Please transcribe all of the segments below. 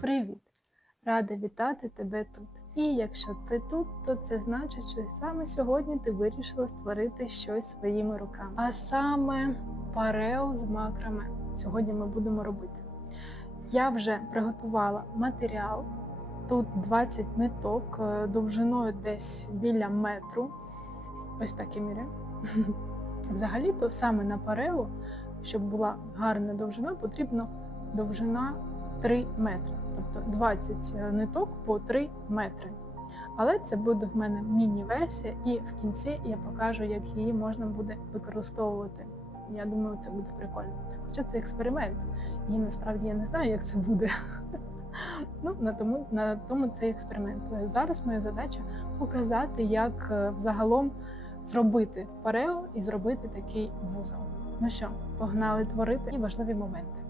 Привіт! Рада вітати тебе тут. І якщо ти тут, то це значить, що саме сьогодні ти вирішила створити щось своїми руками. А саме парео з макраме. Сьогодні ми будемо робити. Я вже приготувала матеріал. Тут 20 ниток е, довжиною десь біля метру. Ось так я міряю. Взагалі-то саме на парео, щоб була гарна довжина, потрібно довжина 3 метри. Тобто 20 ниток по 3 метри. Але це буде в мене міні-версія, і в кінці я покажу, як її можна буде використовувати. Я думаю, це буде прикольно. Хоча це експеримент, і насправді я не знаю, як це буде. Ну, на тому, на тому цей експеримент. Зараз моя задача показати, як е, взагалом зробити парео і зробити такий вузол. Ну що, погнали творити і важливі моменти.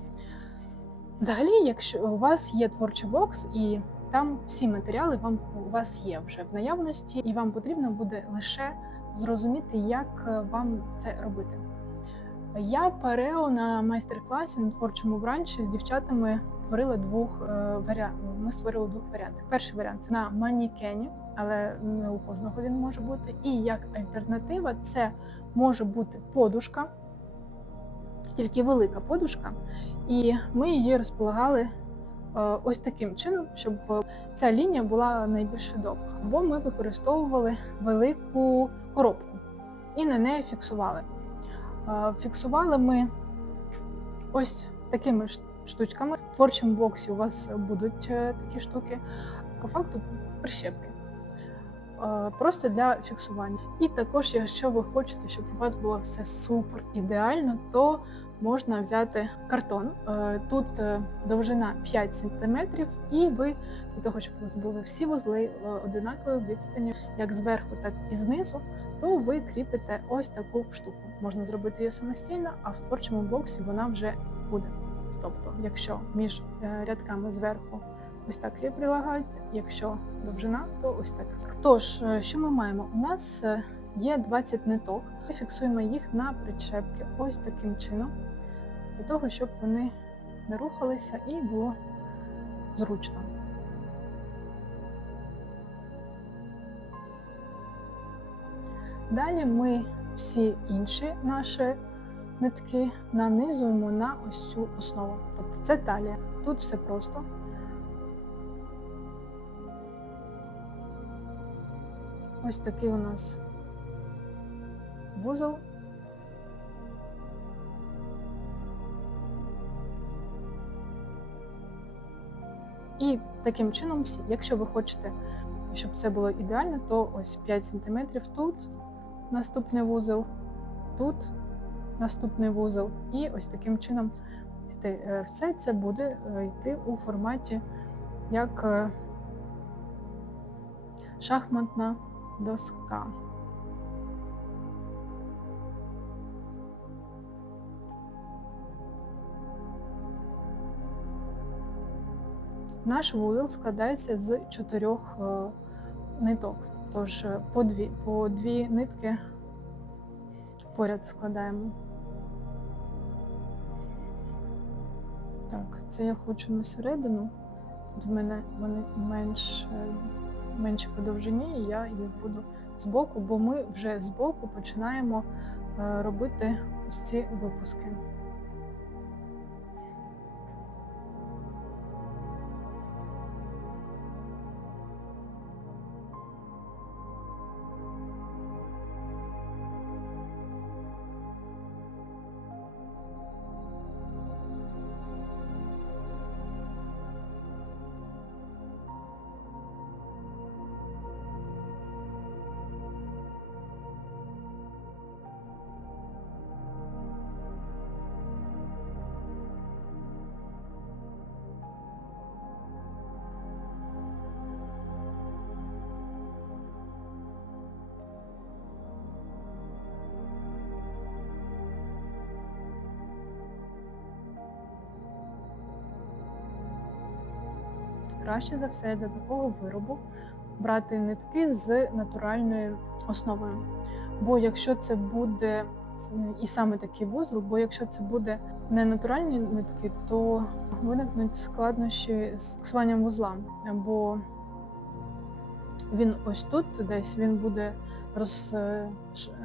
Взагалі, якщо у вас є творчий бокс і там всі матеріали вам у вас є вже в наявності, і вам потрібно буде лише зрозуміти, як е, вам це робити. Я парео на майстер-класі на творчому бранчі з дівчатами творила двох е, варіантів. Ми створили двох варіантів. Перший варіант це на манікені, але не у кожного він може бути. І як альтернатива, це може бути подушка, тільки велика подушка, і ми її розполагали е, ось таким чином, щоб ця лінія була найбільш довга. Або ми використовували велику коробку і на неї фіксували. Е, Фіксували ми ось такими ш- штучками. В творчому боксі у вас будуть е, такі штуки, по факту прищепки. Е, Просто для фіксування. І також, якщо ви хочете, щоб у вас було все супер ідеально, то можна взяти картон. Е, Тут довжина 5 см, і ви для того, щоб у вас були всі вузли одинакової відстані, як зверху, так і знизу, то ви кріпите ось таку штуку. Можна зробити її самостійно, а в творчому боксі вона вже буде. Тобто, якщо між е, рядками зверху ось так її прилагають, якщо довжина, то ось так. Тож, е, що ми маємо? У нас е, є 20 ниток, ми фіксуємо їх на причепки ось таким чином, для того, щоб вони не рухалися і було зручно. Далі ми всі інші наші нитки нанизуємо на ось цю основу. Тобто це талія. Тут все просто. Ось такий у нас вузол. І таким чином всі. Якщо ви хочете, щоб це було ідеально, то ось 5 см тут наступний вузол, тут наступний вузол, і ось таким чином. Е, Все це буде е, йти у форматі як е, шахматна доска. Наш вузол складається з чотирьох ниток. Тож по дві, по дві нитки поряд складаємо. Так, це я хочу на середину. В мене вони менш, менше по довжині, і я їх буду збоку, бо ми вже збоку починаємо е, робити ось ці випуски. Краще за все для такого виробу брати нитки з натуральної основою. Бо якщо це буде і саме такий вузол, бо якщо це буде не натуральні нитки, то виникнуть складнощі з фіксуванням вузла, бо він ось тут десь він буде роз,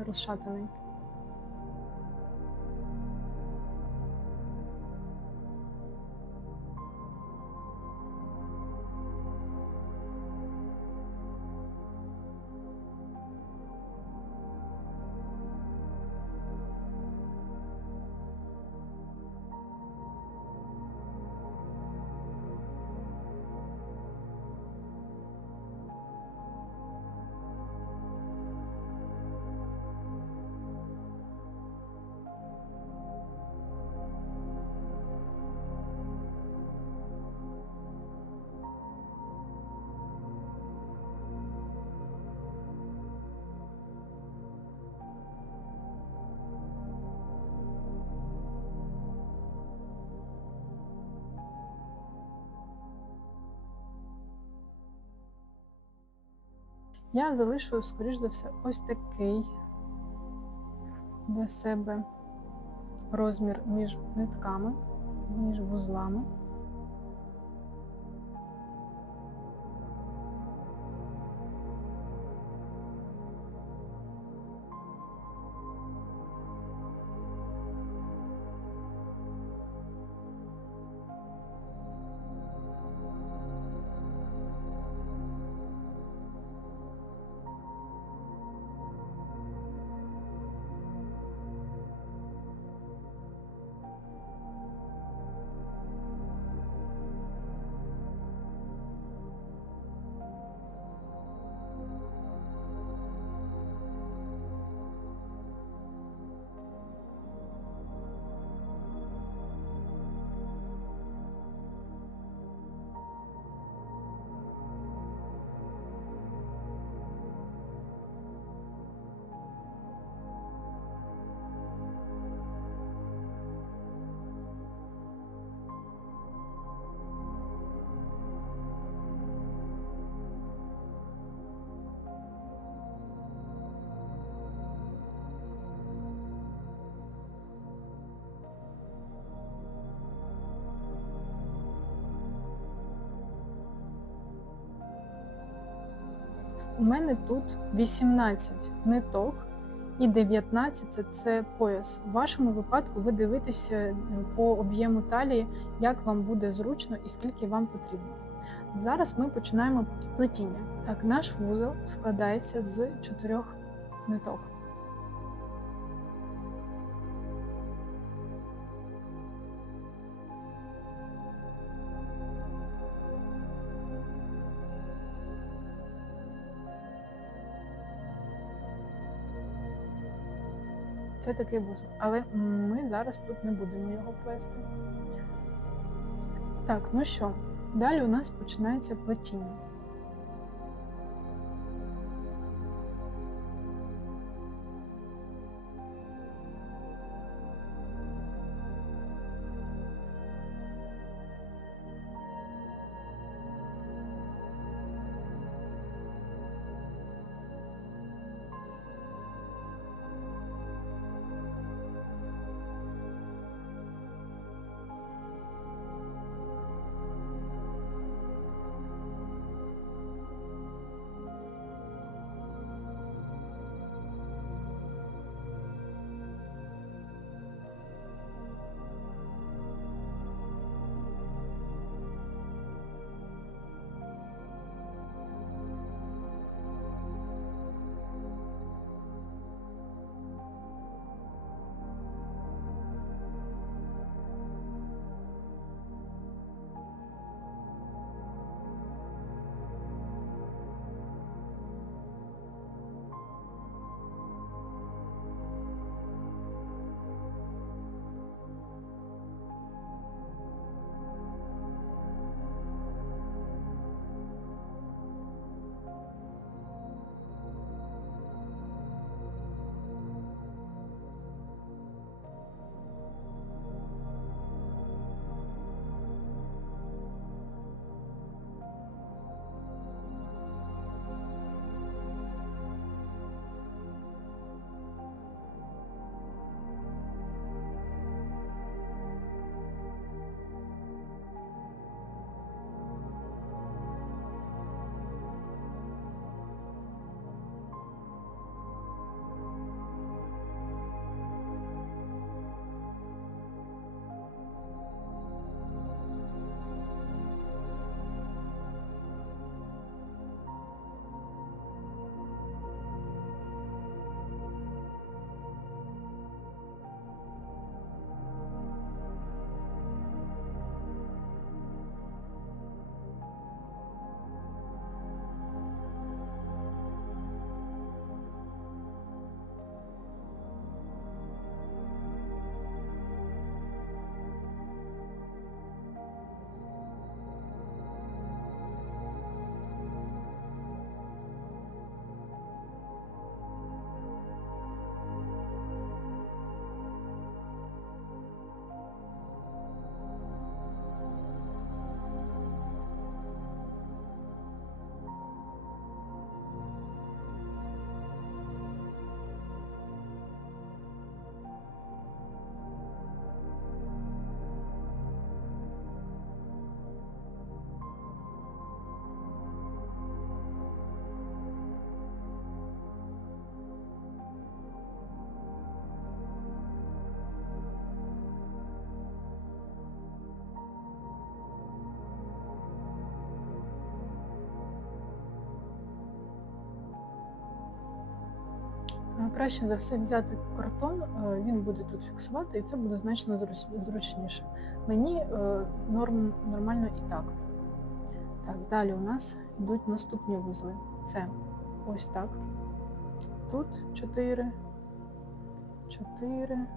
розшатаний. Я залишу, скоріш за все, ось такий для себе розмір між нитками, між вузлами. У мене тут 18 ниток і 19 це, пояс. В вашому випадку ви дивитеся по об'єму талії, як вам буде зручно і скільки вам потрібно. Зараз ми починаємо плетіння. Так, наш вузол складається з чотирьох ниток. Це такий вузол. Але ми зараз тут не будемо його плести. Так, ну що, далі у нас починається плетіння. Краще за все взяти картон, е, він буде тут фіксувати, і це буде значно зручніше. Мені е, норм, нормально і так. Так, далі у нас йдуть наступні вузли. Це ось так. Тут 4, 4, 4,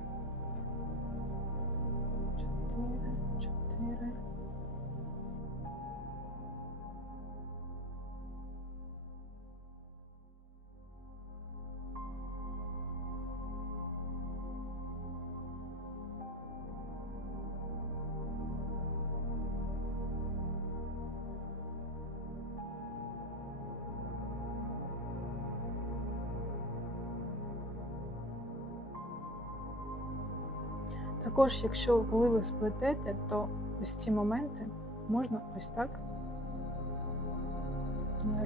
Також, якщо коли ви сплетете, то ось ці моменти можна ось так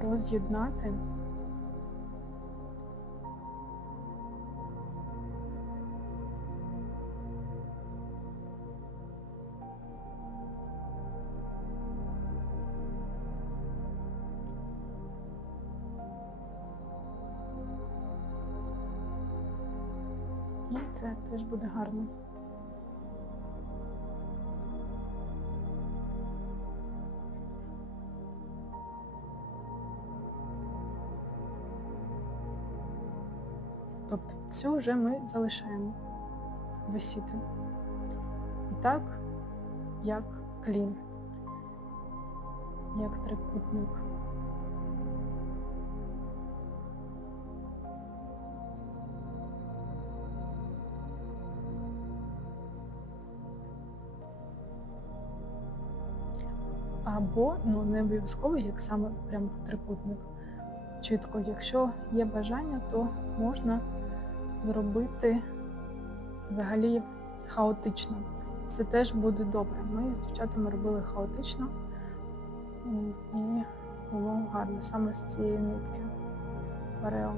роз'єднати. Це теж буде гарно. Тобто цю вже ми залишаємо висіти. І так, як клін, як трикутник. Або, ну не обов'язково, як саме прям трикутник. Чітко, якщо є бажання, то можна зробити взагалі хаотично. Це теж буде добре. Ми з дівчатами робили хаотично і було гарно саме з цієї нитки парео.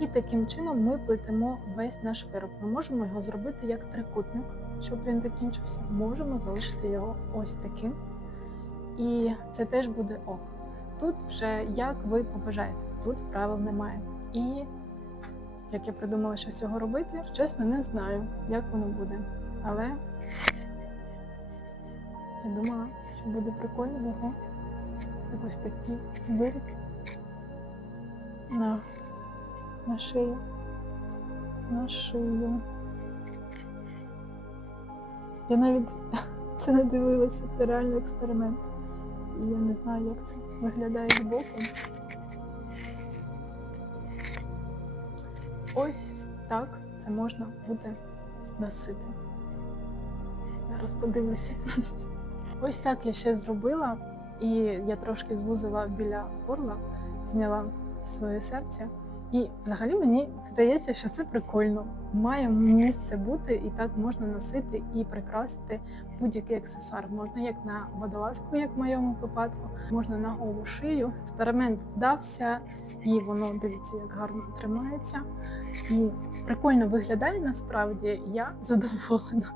І таким чином ми плетемо весь наш вироб. Ми можемо його зробити як трикутник, щоб він закінчився. Можемо залишити його ось таким. І це теж буде ок. Тут вже як ви побажаєте, тут правил немає. І як я придумала, що з цього робити, чесно, не знаю, як воно буде. Але я думала, що буде прикольно його якось такий виріб на, на шию. На шию. Я навіть це не дивилася, це реально експеримент. І я не знаю, як це виглядає збоку. Ось так це можна буде носити. Зараз подивлюся. Ось так я ще зробила, і я трошки звузила біля горла, зняла своє серце. І взагалі мені здається, що це прикольно. Має місце бути, і так можна носити і прикрасити будь-який аксесуар. Можна як на водолазку, як в моєму випадку, можна на голу шию. Експеримент вдався, і воно дивіться, як гарно тримається. І прикольно виглядає насправді. Я задоволена.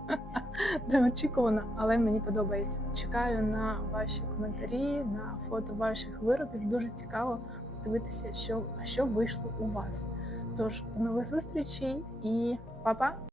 Неочікувано, але мені подобається. Чекаю на ваші коментарі, на фото ваших виробів. Дуже цікаво подивитися, що, що вийшло у вас. Тож до нових зустрічей і па-па!